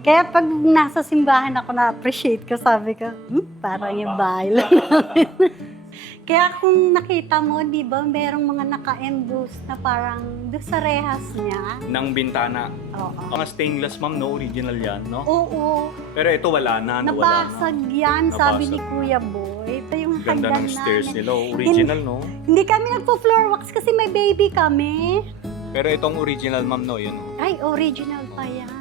Kaya pag nasa simbahan ako, na-appreciate ko, sabi ko, parang yung bahay lang namin. Kaya kung nakita mo, di ba, merong mga naka-emboss na parang doon sa rehas niya. Ng bintana. Oo. Mga stainless, ma'am, no? Original yan, no? Oo. Pero ito wala na, nawala na. Nabasag yan, sabi ni Nabasag. Kuya Boy. Ito yung Ganda hagdan ng stairs namin. nila, original, no? Hindi kami nagpo-floor wax kasi may baby kami. Pero itong original, ma'am, no? Yun, no? Ay, original pa yan.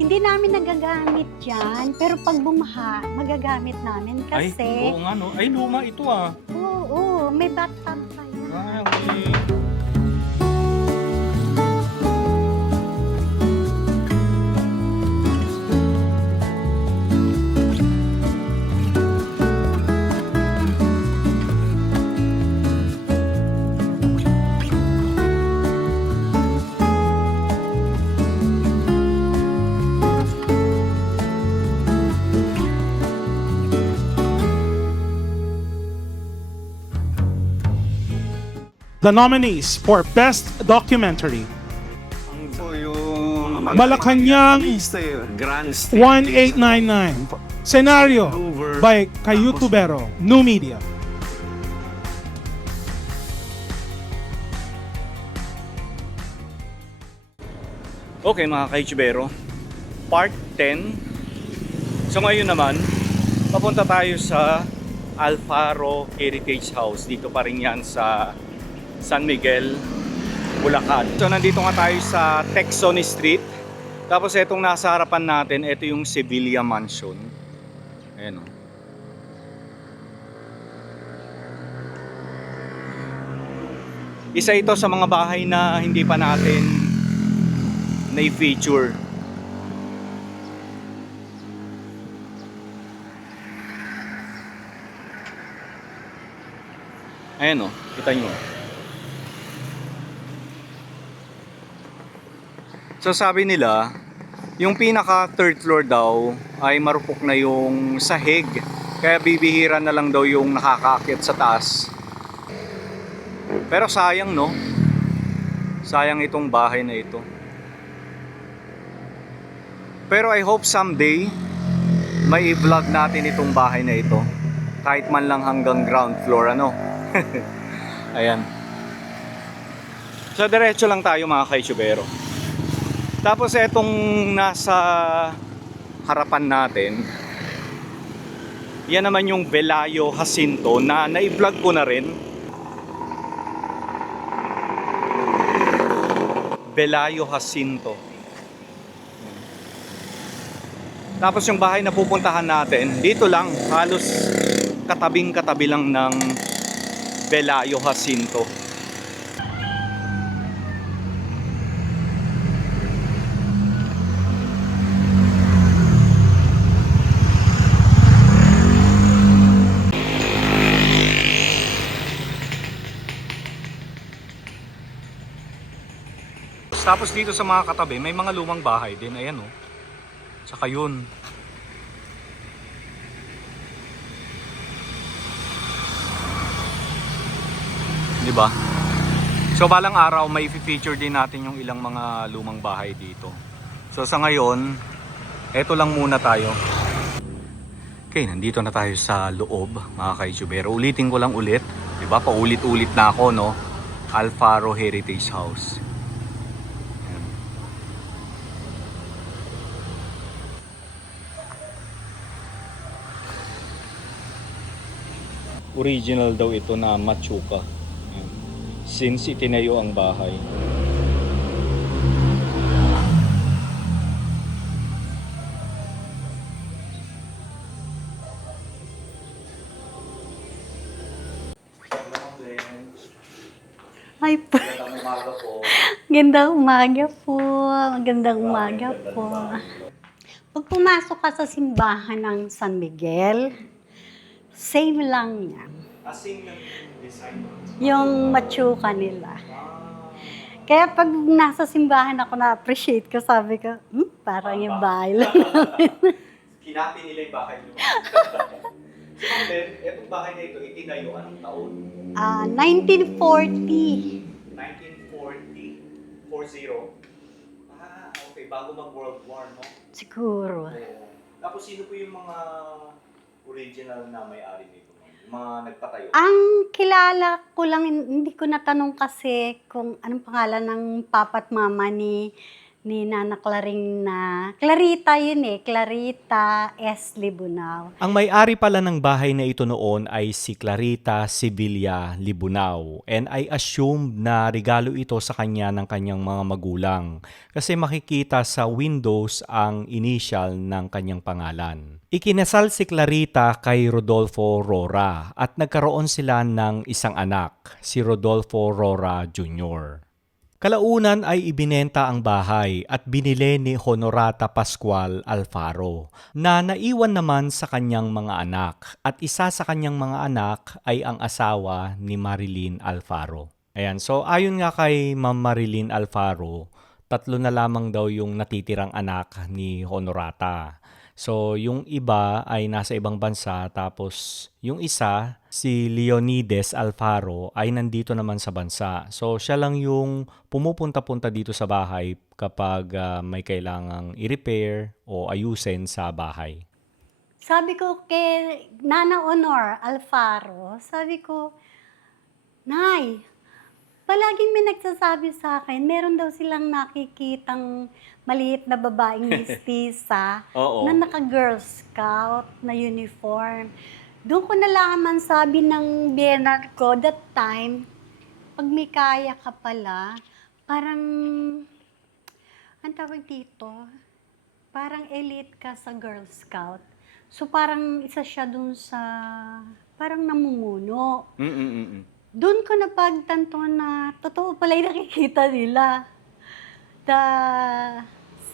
Hindi namin nagagamit yan, pero pag bumaha, magagamit namin Ay, kasi... oo nga, no? Ay, luma ito, ah. Oo, may bathtub pa yan. Ah, okay. The nominees for Best Documentary: Po yung Malacanang Grand State 1899. Scenario by Kayutubero, New Media. Okay, mga kaichibero. Part 10. So ngayon naman, papunta tayo sa Alfaro Heritage House. Dito pa rin yan sa San Miguel, Bulacan. So nandito nga tayo sa Texon Street. Tapos itong nasa harapan natin, ito yung Sevilla Mansion. Ayan o. Isa ito sa mga bahay na hindi pa natin na-feature. Ayan o, kita nyo. So sabi nila, yung pinaka third floor daw ay marupok na yung sahig. Kaya bibihira na lang daw yung nakakaakyat sa taas. Pero sayang, no? Sayang itong bahay na ito. Pero I hope someday may i-vlog natin itong bahay na ito. Kahit man lang hanggang ground floor, ano? Ayan. So diretso lang tayo, mga kaichubero. Tapos etong nasa harapan natin, yan naman yung Velayo Jacinto na na-vlog ko na rin. Velayo Jacinto. Tapos yung bahay na pupuntahan natin, dito lang, halos katabing-katabi lang ng Velayo Jacinto. Tapos dito sa mga katabi, may mga lumang bahay din. Ayan o. Tsaka yun. Diba? So balang araw may feature din natin yung ilang mga lumang bahay dito. So sa ngayon, eto lang muna tayo. Okay, nandito na tayo sa loob, mga kaichubero. Ulitin ko lang ulit. Diba? Paulit-ulit na ako, no? Alfaro Heritage House. Original daw ito na Machuca. Ayan. Since itinayo ang bahay. Ay po. Gandang umaga po. Magandang umaga po. Pag pumasok ka sa simbahan ng San Miguel, same lang yan. Asing ng design. Yung machuka nila. Kaya pag nasa simbahan ako, na-appreciate ko, sabi ko, parang yung bahay lang namin. Kinapin nila yung bahay nyo. So, then, etong bahay na ito, itinayo anong taon? 1940. 1940. 40. Ah, okay. bago mag-World War, no? Siguro. Oo. Tapos sino po yung mga original na may-ari nito? Yung mga nagpatayo? Ang kilala ko lang, hindi ko natanong kasi kung anong pangalan ng papa at mama ni Nana Claring na, Clarita yun eh, Clarita S. Libunao. Ang may-ari pala ng bahay na ito noon ay si Clarita Sibilia Libunao, and I assume na regalo ito sa kanya ng kanyang mga magulang kasi makikita sa windows ang initial ng kanyang pangalan. Ikinasal si Clarita kay Rodolfo Rora at nagkaroon sila ng isang anak, si Rodolfo Rora Jr. Kalaunan ay ibinenta ang bahay at binili ni Honorata Pascual Alfaro na naiwan naman sa kanyang mga anak, at isa sa kanyang mga anak ay ang asawa ni Marilyn Alfaro. Ayan, so ayon nga kay Ma'am Marilyn Alfaro, 3 na lamang daw yung natitirang anak ni Honorata. So, yung iba ay nasa ibang bansa, tapos yung isa, si Leonides Alfaro, ay nandito naman sa bansa. So, siya lang yung pumupunta-punta dito sa bahay kapag may kailangang i-repair o ayusin sa bahay. Sabi ko kay Nana Honor Alfaro, sabi ko, Nay, palaging may nagsasabi sa akin, meron daw silang nakikitang maliit na babaeng mistisa Oo. na naka-Girl Scout na uniform. Doon ko nalaman, sabi ng biyenan ko, that time, pag may kaya ka pala, parang, ang tawag dito, parang elite ka sa Girl Scout. So parang isa siya dun sa, parang namumuno. Doon ko napagtanto na totoo pala yung nakikita nila.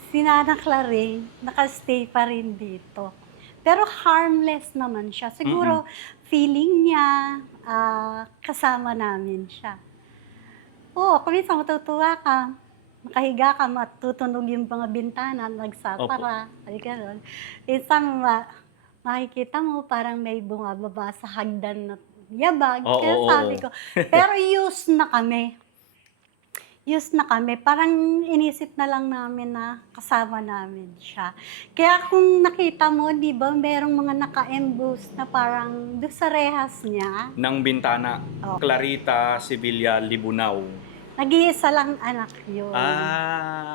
Si Nana Claring, nakastay pa rin dito. Pero harmless naman siya. Siguro feeling niya, kasama namin siya. Oo, kung minsan matutuwa ka, makahiga ka, matutunog yung mga bintana, nagsasara, ay gano'n. Minsan makikita mo parang may bumababa sa hagdan na yabag. Oo, Kaya oo, sabi oo. ko, pero used na kami. Used na kami. Parang inisip na lang namin na kasama namin siya. Kaya kung nakita mo, di ba, merong mga naka-emboss na parang doon sa rehas niya. Ng bintana, Oo. Clarita Sibilia Libunao. Nag-iisa lang anak yun.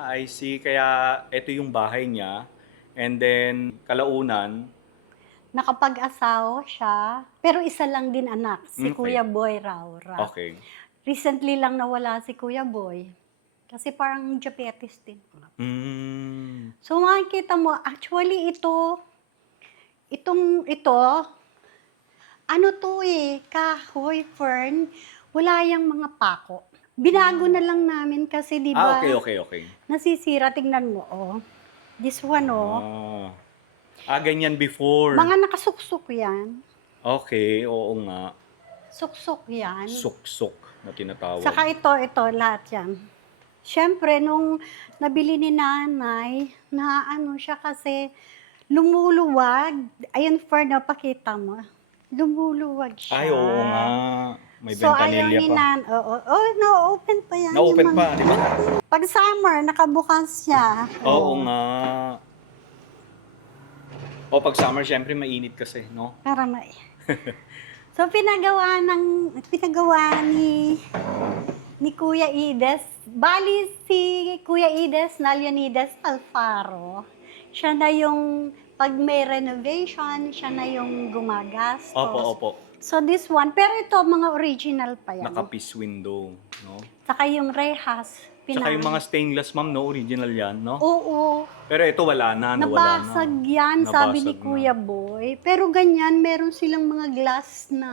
I see. Kaya ito yung bahay niya. And then, kalaunan, Nakapag-asawa siya, pero isa lang din anak, si Okay. Kuya Boy Raura. okay. Recently lang nawala si Kuya Boy. Kasi parang diabetes din. So makikita mo, actually ito, ano to eh, kahoy, fern, wala yung mga pako. Binago na lang namin kasi di ba, Okay. nasisira, tingnan mo, oh. This one, oh. Ganyan before. Mga nakasuksok yan. Okay, oo nga. Suksok yan. Suksok na tinatawag. Saka ito, lahat yan. Siyempre, nung nabili ni nanay, na ano siya kasi, lumuluwag. Ayun, for napakita mo. Lumuluwag siya. Ay, oo nga. May So, ayaw ventanilla ni pa. na-open pa yan. Na-open Yung pa, mga- di ba? Pag summer, nakabukas siya. Oo nga. Pag summer, syempre mainit kasi, no? Para So, pinagawa ni Kuya Ides. Bali si Kuya Ides na Leonides Alfaro. Siya na yung, pag may renovation, siya na yung gumagastos. Opo. So, this one, pero ito, mga original pa yan. Naka-piece window, no? Saka yung rehas. Saka yung mga stainless, ma'am, no? Original yan, no? Oo. Pero ito wala na, nawala na. Nabasag yan, sabi ni Nabasag na. Kuya Boy. Pero ganyan, meron silang mga glass na,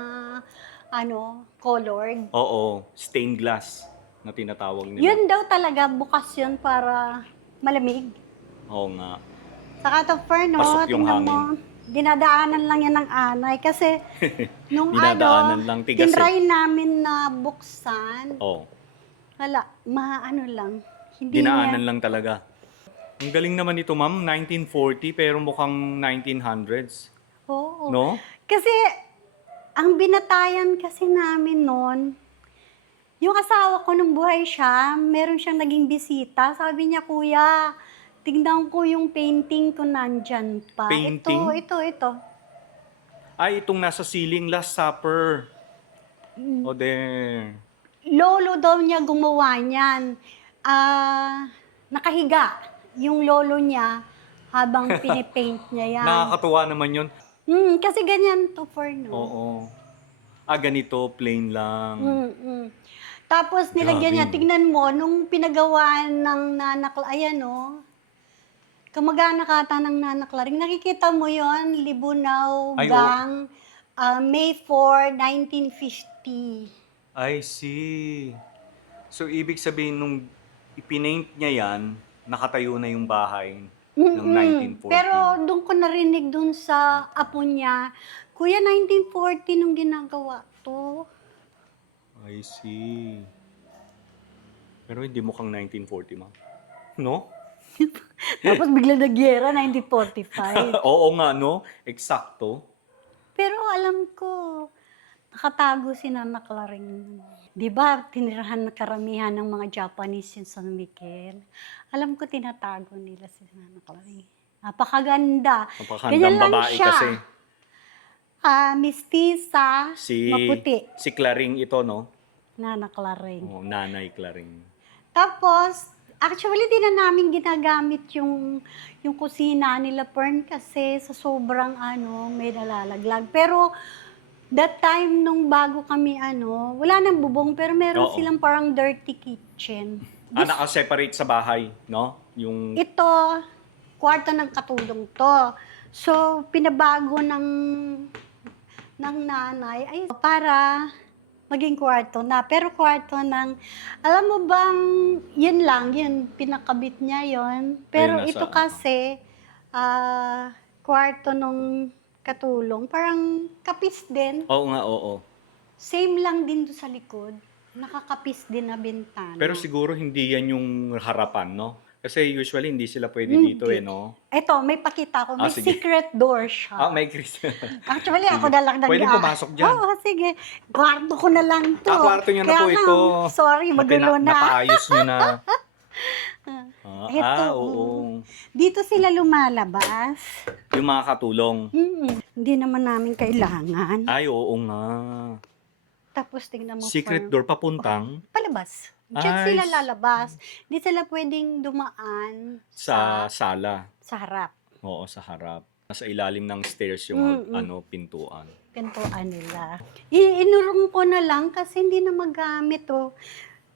colored. Oo, stained glass na tinatawag nila. Yun daw talaga, bukas yun para malamig. Oo nga. Saka ito, Ferno, Pasok yung tingnan mo, dinadaanan lang yan ng anay. Kasi, nung Dinadaanan lang, tigas tinry namin na buksan, Oo. wala, lang. Hindi Dinaanan niya, lang talaga. Ang galing naman ito, ma'am. 1940 pero mukhang 1900s. oo. No? Kasi, ang binatayan kasi namin noon, yung asawa ko nung buhay siya, meron siyang naging bisita. Sabi niya, Kuya, tignan ko yung painting ko nandyan pa. Painting? Ito. Ay, itong nasa ceiling, Last Supper. O there. Lolo daw niya gumawa niyan. Nakahiga yung lolo niya habang pinipaint niya yan. Nakakatuwa naman yun. Kasi ganyan to for no. Oo. Ganito, plain lang. Tapos nilagyan niya, Grabe. tignan mo, nung pinagawa ng nanakla, ayan o, kamag-anak ata ng nanakla rin. Nakikita mo yon Libunaw, Ay, oo. Gang, May 4, 1950. I see. So, ibig sabihin, nung ipinaint niya yan, nakatayo na yung bahay ng 1940. Pero doon ko narinig doon sa apo niya, Kuya, 1940 nung ginagawa to. I see. Pero hindi mukhang 1940, ma'am. No? Tapos bigla nagyera, 1945. Oo nga, no? Eksakto. Pero alam ko, nakatago si Nana Claring. Di ba, tinirahan na karamihan ng mga Japanese yung San Miguel. Alam ko, tinatago nila si Nana Claring. Napakaganda. Ganyan Napakagandang lang babae siya. kasi. Mistisa, Si, maputi. si Claring ito, no? Nana Claring. Oh, Nanay Claring. Tapos, actually, di na namin ginagamit yung kusina nila, Pern, kasi sa sobrang may nalalaglag. Pero, that time, nung bago kami, wala nang bubong, pero meron Oo. silang parang dirty kitchen. Naka-separate sa bahay, no? Yung Ito, kwarto ng katulong to. So, pinabago ng nanay, ay, para maging kwarto na. Pero kwarto ng, alam mo bang, yun, pinakabit niya yon. Pero Ayun, nasa- ito kasi, kwarto nung katulong, parang kapis din. Oo nga, oo. Same lang din doon sa likod. Nakakapis din na bintana. Pero siguro hindi yan yung harapan, no? Kasi usually hindi sila pwede Hindi. dito, no? Ito, may pakita ko. May Sige. secret door siya. May Christian. Actually, ako na lang Pwede pumasok dyan. Oo, sige. Kwarto ko na lang to. Kwarto niya na Kaya po nga, ito. Sorry, magulo na. Napaayos nyo na. Ito, Oo. Dito sila lumalabas. Yung mga katulong. Hindi naman namin kailangan. Ay, oo nga. Tapos tingnan mo. Secret Fern, door papuntang Palabas. Diyan Ay, sila lalabas. Hindi sila pwedeng dumaan sa sala. sa harap. Oo, sa harap. Nasa ilalim ng stairs yung pintuan. Pintuan nila. Inurong ko na lang kasi hindi na magamit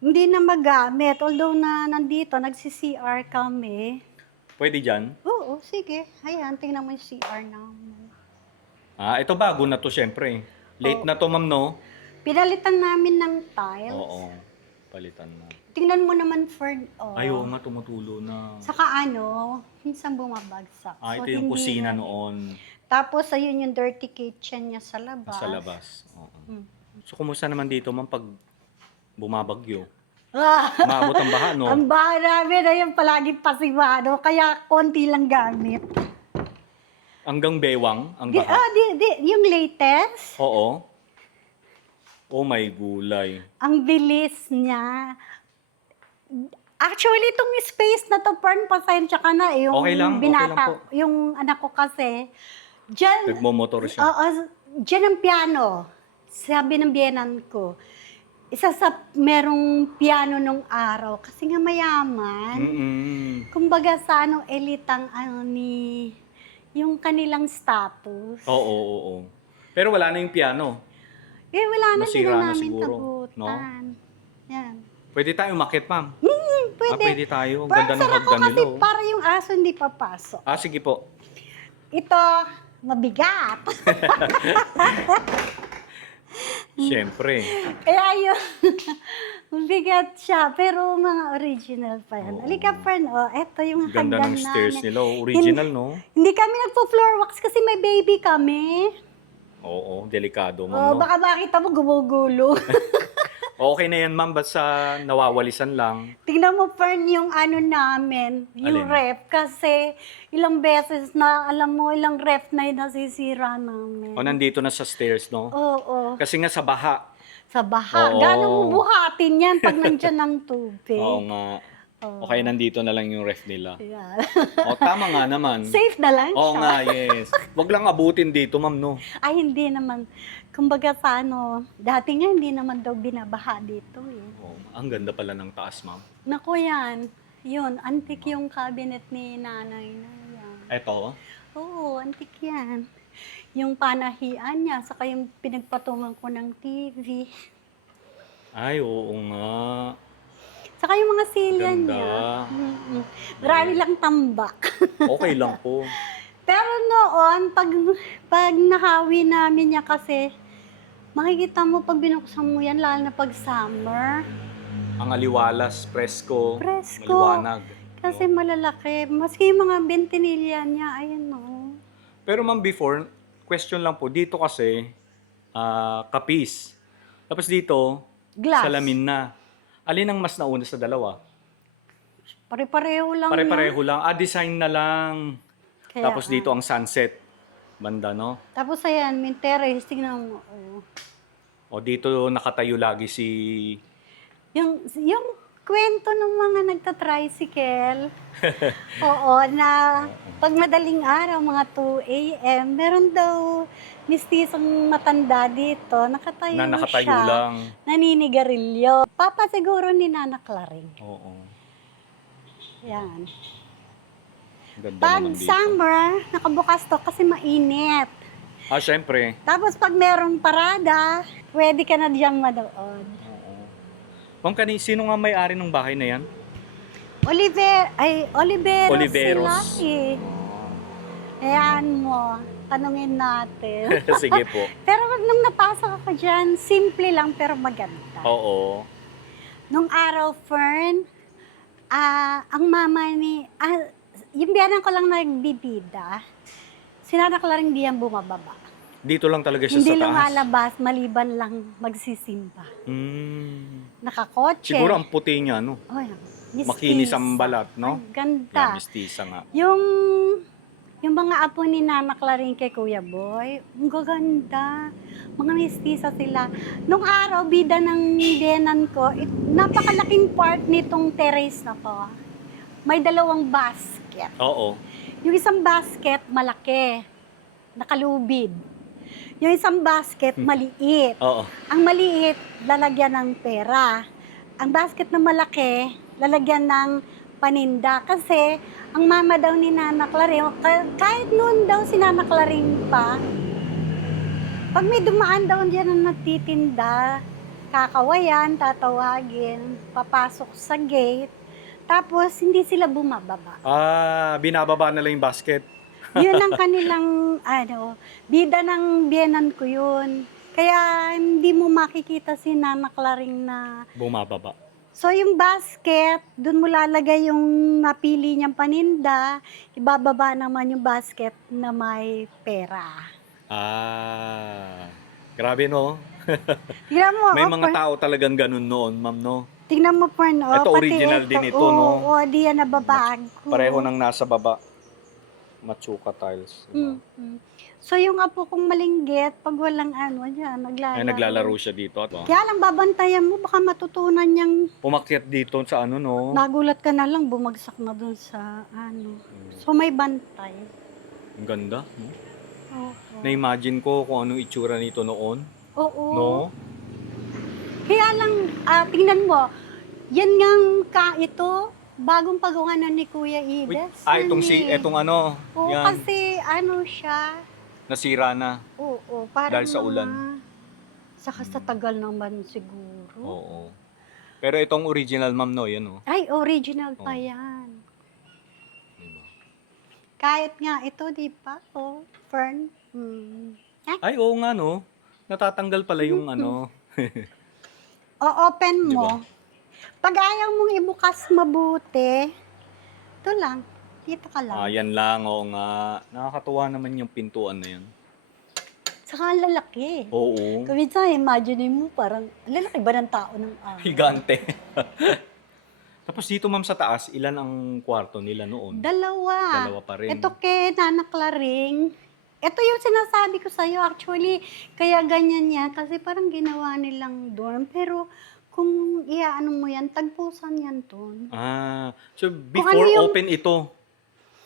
Hindi na magamit. Although na nandito, nagsi-CR kami. Pwede dyan? Oo, sige. Ayan, tingnan mo yung CR namin. Ito bago na to syempre. Late na to, ma'am, no? Pinalitan namin ng tiles. Oo. Palitan na. Tingnan mo naman, Fern. Ay, oo nga, tumutulo na. Saka minsan bumabagsak. Ito yung hindi kusina na- noon. Tapos, ayun yung dirty kitchen niya sa labas. Sa labas. Oo. So, kumusta naman dito, ma'am, pag bumabagyo? Ah, Maabot ang baha, no? ang bahay namin ay yung palagi pasigado, kaya konti lang gamit. Hanggang bewang ang baha? Yung latest, Oo. Oh my gulay. ang bilis niya. Actually, itong space na to, Pern, pasensya ka na. Yung Okay lang po. Yung anak ko kasi, dyan, Nagmomotor siya. dyan ang piano. Sabi ng biyenan ko, isa sa merong piano nung araw. Kasi nga mayaman. Kumbaga sa elitang yung kanilang status. Oo. Pero wala na yung piano. Wala na, Nasira sila na namin siguro, tagutan. Yan. Pwede tayo umakit, ma'am. Pwede. Pwede tayo. Ang Parang ganda ng sarap ko hagdan kasi nila. Oh. para yung aso hindi papasok. Sige po. Ito, mabigat. Siyempre. Kaya yun, mabigat siya. Pero mga original pa yan. Oo. Halika, friend. Eto yung Ganda hagdan ng stairs namin. nila. Original, no? Hindi kami nagpo-floor wax kasi may baby kami. Oo, delikado, ma'am. No? Baka makita mo gumugulo. Okay na yan, ma'am. Basta nawawalisan lang. Tingnan mo, Fern, yung namin, Alin? yung ref. Kasi ilang beses na, alam mo, ilang ref na yung nasisira namin. O, nandito na sa stairs, no? Oo. Kasi nga sa baha. Sa baha. Oo. Gano'n mo buhatin yan pag nandyan ng tubig? Oo nga. O kaya nandito na lang yung ref nila. Yeah. O, tama nga naman. Safe na lang Oo siya. nga, yes. Wag lang abutin dito, ma'am, no? Ay, hindi naman. Kumbaga sa ano, dati nga hindi naman daw binabaha dito eh. Oh, ang ganda pala ng taas, ma'am. Naku yan. Yun, antik yung cabinet ni nanay na yan. Eto, Oo, antik yan. Yung panahian niya, saka yung pinagpatungan ko ng TV. ay, oo nga. Saka yung mga silya Ganda. niya. Marami lang tambak. Okay lang po. Pero noon, pag nahawi namin niya kasi, makikita mo pag binuksan mo yan, lalo na pag summer. Ang aliwalas, presko, Presko. maliwanag. Kasi malalaki. Maski yung mga bentinilya niya, ayun no. Pero ma'am, before, question lang po, dito kasi, kapis. Tapos dito, Glass. salamin na. Alin ang mas nauna sa dalawa? Pare-pareho lang Pare-pareho yan. lang. Design na lang. Kaya Tapos dito ang sunset. Banda, no? Tapos ayan, may terrace, tingnan mo. O dito nakatayo lagi si... Yung kwento ng mga nagta-tricycle, oo, na pag madaling araw, mga 2 a.m., meron daw mistisang matanda dito, nakatayo, na nakatayo siya, lang. naninigarilyo. Papa siguro ni Nana Claring. Oo. Yan. Ganda Pag naman dito. summer, nakabukas to kasi mainit. Syempre. Tapos pag merong parada, pwede ka na diyang manood. Oo. Ma'am, sino nga may-ari ng bahay na yan? Oliveros Oliveros. sila eh. Ayan mo, tanungin natin. Sige po. Pero nung napasok ako dyan, simple lang pero maganda. Oo. Nung araw, Fern, ang mama ni... yung biyanan ko lang nagbibida, sinanak lang rin di yan bumababa. Dito lang talaga siya Hindi sa taas. lumalabas, maliban lang magsisimba. Nakakotse. Siguro ang puti niya, no? Oh, yan. Mistisa. Makinis ang balat, no? Ang ganda. Yan, mistisa nga. Yung mga apo ni Nana Claring kay Kuya Boy, ang gaganda. Mga mistisa sila. Nung araw, bida ng biyenan ko, napakalaking part nitong terrace na to. May 2 basket. Oo. Yung isang basket, malaki. Nakalubid. Yung isang basket, maliit. Oo. Ang maliit, lalagyan ng pera. Ang basket na malaki, lalagyan ng paninda. Kasi, ang mama daw ni Nana Claring, kahit noon daw si Nana Claring pa, pag may dumaan daw diyan na nagtitinda, kakawayan, tatawagin, papasok sa gate, tapos hindi sila bumababa. Binababa na lang yung basket. Yun ang kanilang, bida ng biyenan ko yun. Kaya hindi mo makikita si Nana Claring na... Bumababa. So yung basket, dun mo lalagay yung napili niyang paninda, ibababa naman yung basket na may pera. Grabe, no? Tingnan mo, May mga tao talagang ganun noon, ma'am, no? tingnan mo po, no? Ito, Pati original din ito, no? Oo, di yan nababago. Pareho nang nasa baba. Matsuka tiles. Diba? So yung apo kong malinggit, pag walang dyan, naglalaro. Ay, naglalaro siya dito. Kaya lang babantayan mo, baka matutunan niyang Umakyat dito sa ano, no? nagulat ka na lang, bumagsak na dun sa So may bantay. Ang ganda, no? Oo. Na-imagine ko kung anong itsura nito noon. Oo. No? Kaya lang, tingnan mo, yan ngang ito, bagong pagawanan ni Kuya Ides. Etong ano, Oo, yan, kasi siya, nasira na. oo, parang Dahil sa ulan. Saka sa tagal naman siguro. Oo. Pero itong original, ma'am, no? Yan, oh. Ay, original pa Oo. yan. Diba? Kahit nga ito, di ba? Fern. Ay, oo nga, no? Natatanggal pala yung ano. O-open Di mo. ba? Pag ayaw mong ibukas mabuti, ito lang. Dito ka lang. Yan lang, oo nga. Nakakatuwa naman yung pintuan na yan. Saka ang lalaki. Oo. Kung minsan, imagine mo, parang, ang lalaki ba ng tao ng araw? Higante. Tapos dito, ma'am, sa taas, ilan ang kwarto nila noon? Dalawa. Dalawa pa rin. Ito kay Nana Claring. Ito yung sinasabi ko sa'yo. Actually, kaya ganyan yan. Kasi parang ginawa nilang dorm. Pero kung iaano mo yan, tagpusan yan dun. So ano before yung- open ito.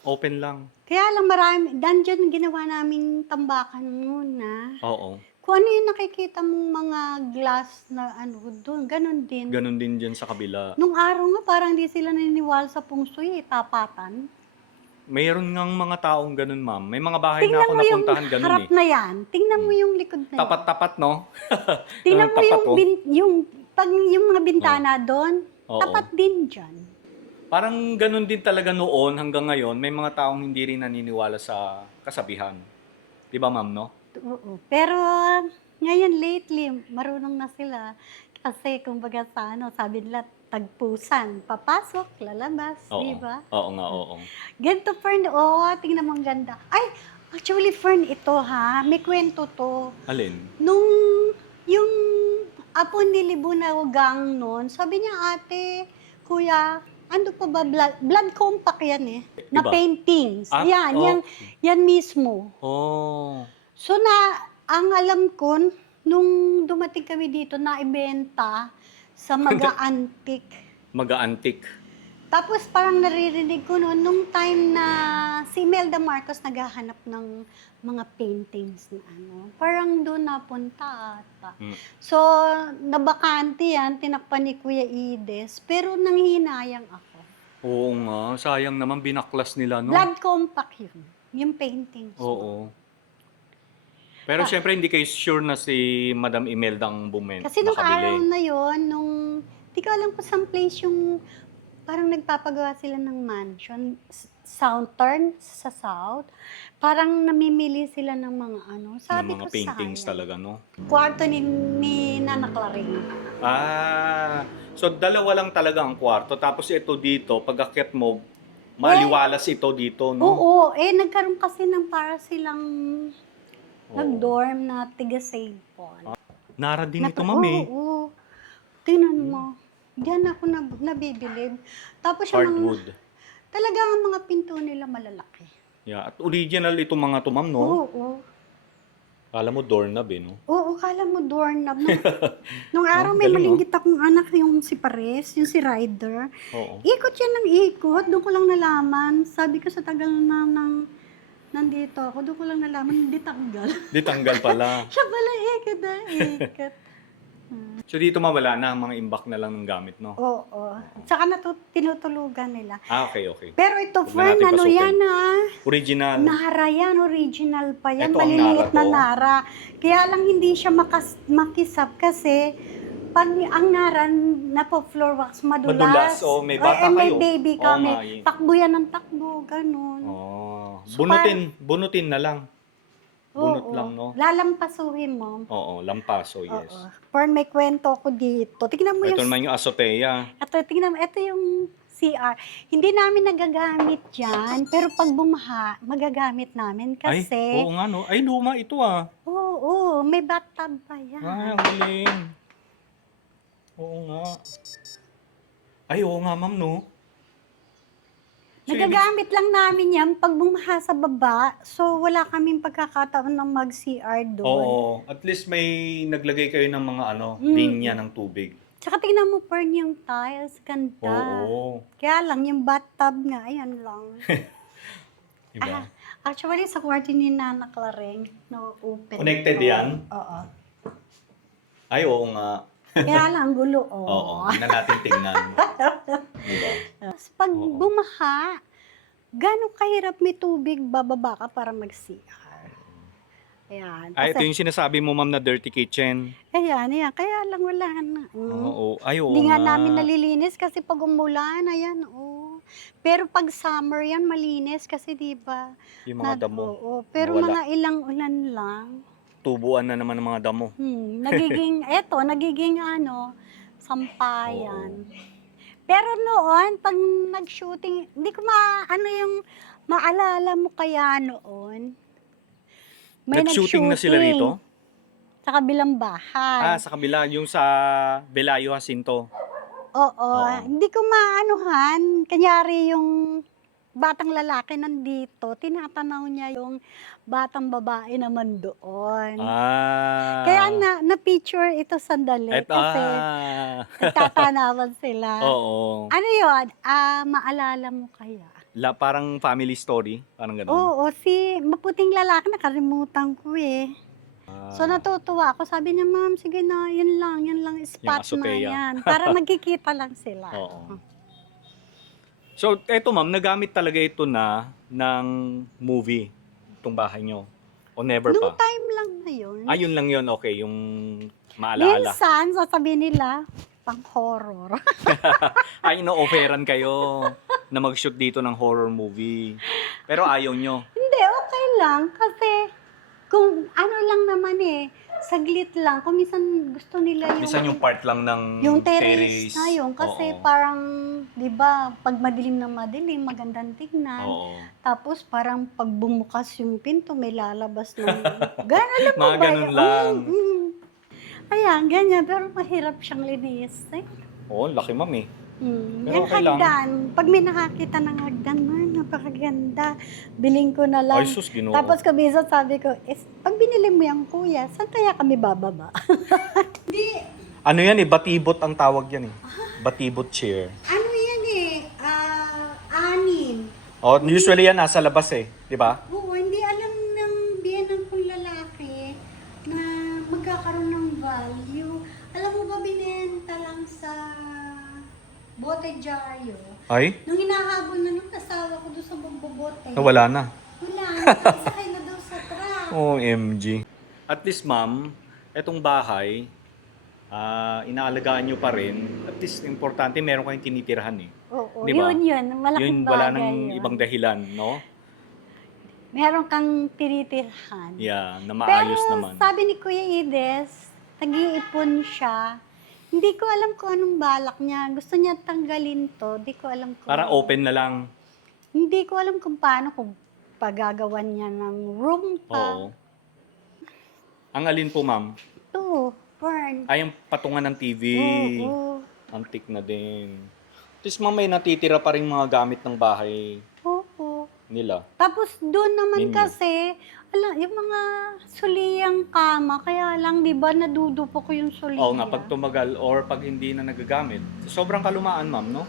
Open lang. Kaya lang marami, dungeon ginawa naming tambakan muna. Oo. Kung ano yung nakikita mong mga glass na ano doon, ganun din. Ganon din dyan sa kabila. Nung araw nga, parang di sila naniniwala sa feng shui, tapatan. Mayroon ngang mga taong ganun, ma'am. May mga bahay na Tingnan ako mo yung napuntahan ganun harap eh. na yan. Tingnan mo yung likod na yan. Tapat-tapat, no? Tingnan mo Tapat, yung, oh. yung mga bintana doon. Oo. Tapat din dyan. Parang ganun din talaga noon hanggang ngayon. May mga taong hindi rin naniniwala sa kasabihan. Di ba, ma'am, no? Oo. Pero ngayon lately, marunong na sila. Kasi kumbaga sa ano, sabi nila, tagpusan. Papasok, lalabas, Oo. di ba? Oo nga, oo. Ganito, Fern. Tingnan mo ang ganda. Ay, actually, Fern, ito ha. May kwento to. Alin? Nung yung apo ni Libunagang noon, sabi niya, ate, kuya, ando pa ba blood compact yan eh. Na Iba? paintings. Ah, Yan, oh. yan mismo. Oh. So ang alam ko, nung dumating kami dito, naibenta sa Maga-Antik. Mag-aantik. Tapos parang naririnig ko noon, nung time na si Imelda Marcos naghahanap ng mga paintings na ano, parang doon napunta ata. Mm. So, nabakante yan, tinakpan ni Kuya Ides, pero nanghinayang ako. Oo nga. Sayang naman binaklas nila, no? Blood compact yun, yung paintings. Oo. Pero syempre hindi kayo sure na si Madam Imelda ang Kasi nung araw nakabili. na yon, di ko alam kung saan place yung, parang nagpapagawa sila ng mansion, Southern, sa South. Parang namimili sila ng mga ano. Ng Sabi mga ko paintings sayang. talaga, no? Kwarto ni Nana Claring. So dalawa lang talaga ang kwarto. Tapos ito dito, pag akyat mo, maliwalas ito dito, no? Oo, nagkaroon kasi ng para silang nag-dorm na tiga-Saipon. Nara din ito, ma'am, eh. Oo. Tingnan mo. Diyan ako nabibilib. Tapos yung mga, Hardwood. talaga ang mga pinto nila malalaki. Yeah. At original itong mga to, ma'am, no? Oo. Kala mo doorknob, eh, no? Oo, kala mo doorknob. Nung araw may galing, malinggit akong anak, yung si Pares, yung si Ryder. Oo. Ikot yan ng ikot. Doon ko lang nalaman. Sabi ko sa tagal na nandito ako, doon ko lang nalaman, hindi tanggal. Di tanggal pala. Siya pala ikot na ikot. So dito mawala na, mga imbak na lang ng gamit, no? Oo. Tsaka tinutulugan nila. Okay, okay. Pero ito, Huwag na Fern, natin ano pasukin. yan ah? Original. Nara yan, original pa yan. Ito ang Maliliit Nara na to? Nara. Kaya lang hindi siya makisap kasi pag ang Nara na po floor wax, madulas. Madulas, oh, may bata may kayo. baby Oo kami. nga, eh. Takbo yan ng takbo, ganun. Oh. So, Bunutin na lang. Bunot Oo. lang, no? Lalampasuhin mo. Oo, lampaso, yes. Oo. Fern, may kwento ko dito. Tingnan mo Ito yung... naman yung azotea. Tingnan mo, ito yung CR. Hindi namin nagagamit yan, pero pag bumaha, magagamit namin Ay, kasi... oo nga, no? Ay, luma ito, ah. Oo, may bathtub pa yan. Ay, ang galing. Oo nga. Ay, oo nga, ma'am, no? So, Nagagamit lang namin yan pag bumaha sa baba. So, wala kaming pagkakataon na mag-CR doon. Oo. At least may naglagay kayo ng mga linya ng tubig. Tsaka tingnan mo, Fern, yung tiles. Ganda. Oo. Kaya lang, yung bathtub nga, ayan lang. Diba? Actually, sa kwarto ni Nana Clareng, na-open. Connected yan? Oo. Ay, oo nga. Kaya lang, gulo. Oo. Hindi na natin tingnan. Diba? Tapos pag bumaha, gano'ng kahirap may tubig, bababa ka para mag-CR. Ayan. Ay, ito yung sinasabi mo, ma'am, na dirty kitchen. Ayan. Kaya lang wala na. Oo. Ay, oo Hindi nga nga. namin nalilinis kasi pag umulan, ayan, Pero pag summer yan, malinis kasi di ba? Yung mga damo. Oo. Pero Nawala. mga ilang ulan lang. Tubuan na naman ng mga damo. Nagiging sampayan. Pero noon, pag nag-shooting, hindi ko maalala mo kaya noon. May Nag-shooting na sila rito? Sa kabilang bahay. Sa kabila, yung sa Belayo Jacinto. Oo. Hindi ko kanyari yung batang lalaki nandito, tinatanaw niya yung batang babae naman doon. Kaya na-picture ito sandali kasi nagtatanawan sila. Oo. Ano yun? Maalala mo kaya? Parang family story, parang gano'n. Oo, si maputing lalaki, nakalimutan ko eh. So natutuwa ako. Sabi niya, ma'am, sige na, yun lang spot na azotea. yan. Para magkikita lang sila. Oo. So, eto ma'am, nagamit talaga ito ng movie, itong bahay nyo? O never Nung pa? time lang na yun. Yun lang yun, okay, yung maalala. Minsan, sasabihin nila, pang horror. Ino-offeran kayo na mag-shoot dito ng horror movie. Pero ayaw nyo. Hindi, okay lang. Kasi, kung ano lang naman saglit lang. Kung minsan gusto nila Minsan yung part lang ng yung terrace na yun. Kasi Oo. parang, di ba, pag madilim na madilim, magandang tignan. Oo. Tapos parang pag bumukas yung pinto, may lalabas ng... Alam mo Mga ba? ganun lang. Ayan, ganyan. Pero mahirap siyang linis. Oo, laki ma'am eh. Pero Yung okay lang. hagdan. Pag may nakakita ng hagdan, napakaganda. Biling ko na lang. Ay, sus, Ginoo. Tapos kabisa sabi ko, pag binili mo yan, kuya, saan kaya kami bababa? Ano yan eh, batibot ang tawag yan eh. Batibot chair. Ano yan anin. Oh, usually yan nasa labas eh, di ba? Oo, hindi alam ng biyanang kong lalaki na magkakaroon ng value. Alam mo ba, binenta lang sa Bote Diario. Ay, Nung hinahabol na nung asawa ko doon sa bumbobote. nawala na. Wala, sakay na daw sa truck. OMG. At least ma'am, etong bahay, inaalagaan nyo pa rin. At least importante meron kayong tinitirhan eh. Oo, Di ba? yun. Malaking Yun, wala bagay nang yun. ibang dahilan, no? Meron kang tinitirhan. Yeah, na Pero maayos naman. sabi ni Kuya Ides, nag-iipon siya. Hindi ko alam kung anong balak niya. Gusto niya tanggalin to. Hindi ko alam kung... Parang open na lang. Hindi ko alam kung paano, kung pagagawan niya ng room pa. Oo. Ang alin po ma'am? Ito, Fern. Ay, yung patungan ng TV. Oo. Antik na din. At least ma'am, may natitira pa rin mga gamit ng bahay Oo. nila. Tapos doon naman Ninyo. kasi, yung mga suliyang kama, kaya lang, di ba, nadudupo ko yung suliya. Oo nga, pag tumagal or pag hindi na nagagamit. Sobrang kalumaan ma'am, no?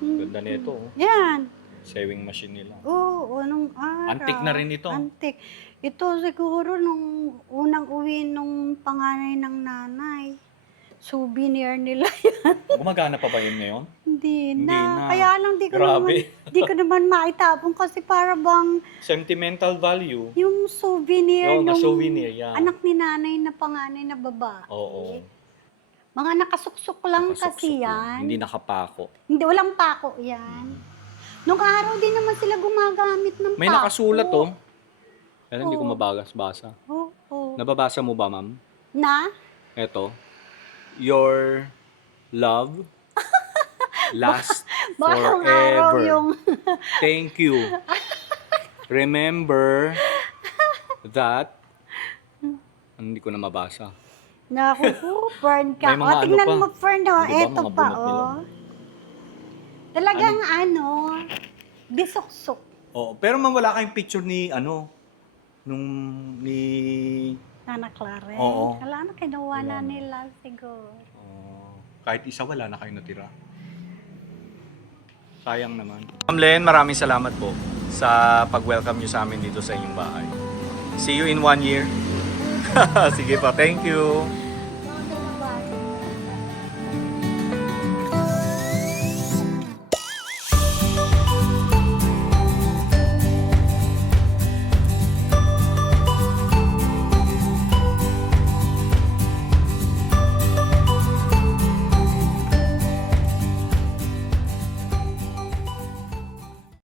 Ganda nito. Oh. Yan. Sewing machine nila. Oo, nung araw. Antik na rin ito. Antik. Ito siguro nung unang uwi nung panganay ng nanay. Souvenir nila yan. Gumagana pa ba yun ngayon? Hindi Hindi na. Kaya lang di ko Grabe. naman maitapon kasi para bang Sentimental value. yung souvenir Oo, na nung souvenir, yeah. anak ni nanay na panganay na babae. Oo. Mga nakasuksok lang Nakasuksok kasi lang. yan. Hindi nakapako. Hindi, walang pako yan. Nung araw din naman sila gumagamit ng May pako. nakasulat oh. Pero hindi ko Oo. mabagas-basa. Oo. Nababasa mo ba, ma'am? Na? Eto. Your love last Bakang araw forever. yung... Thank you. Remember that hindi ko na mabasa. Naku, Fern ka. May mga O, tingnan ano pa. mo, Fern, o. Di ba, Eto mga pa, bunot nila. o. Talagang bisuksok. Oh, pero ma'am, wala kayong picture ni ni Nana Claren. Oo. Wala na, kinuha Wala na na. nila siguro. kahit isa wala na kayo natira. Sayang naman. Ma'am Len, maraming salamat po sa pag-welcome niyo sa amin dito sa inyong bahay. See you in 1 year. Sige pa, thank you.